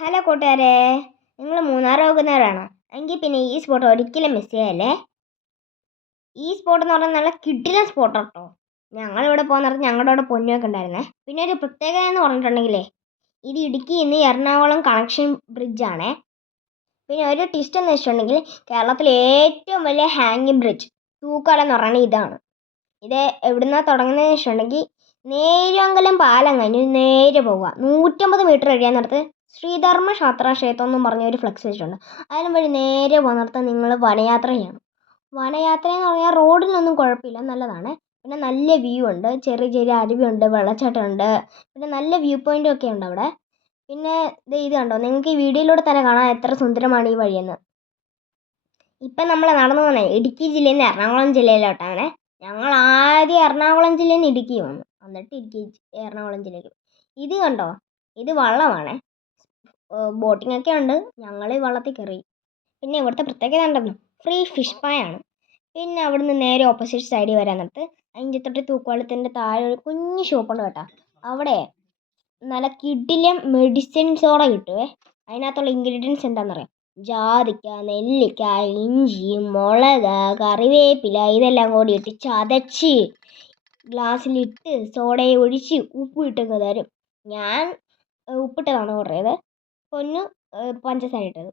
Hello കൂട്ടുകാരെ, നിങ്ങൾ മൂന്നാർ പോകുന്നവരാണോ? എങ്കിൽ പിന്നെ ഈ സ്പോട്ട് ഒരിക്കലും മിസ് ചെയ്യല്ലേ. ഈ സ്പോട്ട് എന്ന് പറഞ്ഞാൽ നല്ല കിടിലൻ സ്പോട്ട് കേട്ടോ. ഞങ്ങളിവിടെ പോകുന്നിടത്ത് ഞങ്ങളുടെ അവിടെ പൊന്നൊക്കെ ഉണ്ടായിരുന്നേ. പിന്നെ ഒരു പ്രത്യേകത എന്ന് പറഞ്ഞിട്ടുണ്ടെങ്കിലേ, ഇത് ഇടുക്കിയിൽ നിന്ന് എറണാകുളം കണക്ഷൻ ബ്രിഡ്ജാണേ. പിന്നെ ഒരു ട്വിസ്റ്റ് എന്ന് വെച്ചിട്ടുണ്ടെങ്കിൽ, കേരളത്തിലെ ഏറ്റവും വലിയ ഹാങ്ങിങ് ബ്രിഡ്ജ് തൂക്കാലം എന്ന് പറയുന്നത് ഇതാണ്. ഇത് എവിടുന്നാണ് തുടങ്ങുന്നതെന്ന് വെച്ചിട്ടുണ്ടെങ്കിൽ, നേര്യമംഗലം പാലം കഴിഞ്ഞ് നേരെ പോവുക 150 മീറ്റർ കഴിയാന്നിടത്ത് ശ്രീധർമ്മ ശാസ്ത്ര ക്ഷേത്രം എന്നും പറഞ്ഞ ഒരു ഫ്ലെക്സ് വെച്ചിട്ടുണ്ട്. അതിലും വഴി നേരെ പോകുന്നിടത്ത് നിങ്ങൾ വനയാത്ര ചെയ്യണം. വനയാത്ര എന്ന് പറഞ്ഞാൽ റോഡിനൊന്നും കുഴപ്പമില്ല, നല്ലതാണ്. പിന്നെ നല്ല വ്യൂ ഉണ്ട്, ചെറിയ ചെറിയ അരുവിയുണ്ട്, വെള്ളച്ചാട്ടമുണ്ട്, പിന്നെ നല്ല വ്യൂ പോയിൻ്റും ഒക്കെ ഉണ്ട് അവിടെ. പിന്നെ ഇത് കണ്ടോ, നിങ്ങൾക്ക് ഈ വീഡിയോയിലൂടെ തന്നെ കാണാം എത്ര സുന്ദരമാണ് ഈ വഴിയെന്ന്. ഇപ്പം നമ്മൾ നടന്നു പോകുന്നത് ഇടുക്കി ജില്ലയിൽ നിന്ന് എറണാകുളം ജില്ലയിലോട്ടാണ്. ഞങ്ങൾ ആദ്യം എറണാകുളം ജില്ലയിൽ നിന്ന് ഇടുക്കി വന്നു, എന്നിട്ട് എറണാകുളം ജില്ലയിൽ. ഇത് കണ്ടോ, ഇത് വള്ളമാണ്, ബോട്ടിംഗ് ഒക്കെ ഉണ്ട്. ഞങ്ങൾ വള്ളത്തിൽ കയറി. പിന്നെ ഇവിടുത്തെ പ്രത്യേകത ഉണ്ടെന്നു, ഫ്രീ ഫിഷ് ഫ്രൈ ആണ്. പിന്നെ അവിടുന്ന് നേരെ ഓപ്പോസിറ്റ് സൈഡിൽ വരാൻ നേരത്ത് അതിൻ്റെ തൊട്ട് തൂക്കുപാലത്തിൻ്റെ താഴെ ഒരു കുഞ്ഞു ഷോപ്പുണ്ട് കേട്ടോ. അവിടെ നല്ല കിടിലം മെഡിസിൻ സോഡ കിട്ടുവേ. അതിനകത്തുള്ള ഇൻഗ്രീഡിയൻസ് എന്താണെന്നറിയാം? ജാതിക്ക, നെല്ലിക്ക, ഇഞ്ചി, മുളക്, കറിവേപ്പില ഇതെല്ലാം കൂടി ഇട്ട് ചതച്ച് ഗ്ലാസ്സിലിട്ട് സോഡയെ ഒഴിച്ച് ഉപ്പ് ഇട്ടങ്ങ് തരും. ഞാൻ ഉപ്പിട്ടതാണ് ഓർഡർ ചെയ്തത്, പൊന്നു പഞ്ചസാര ഇട്ടത്.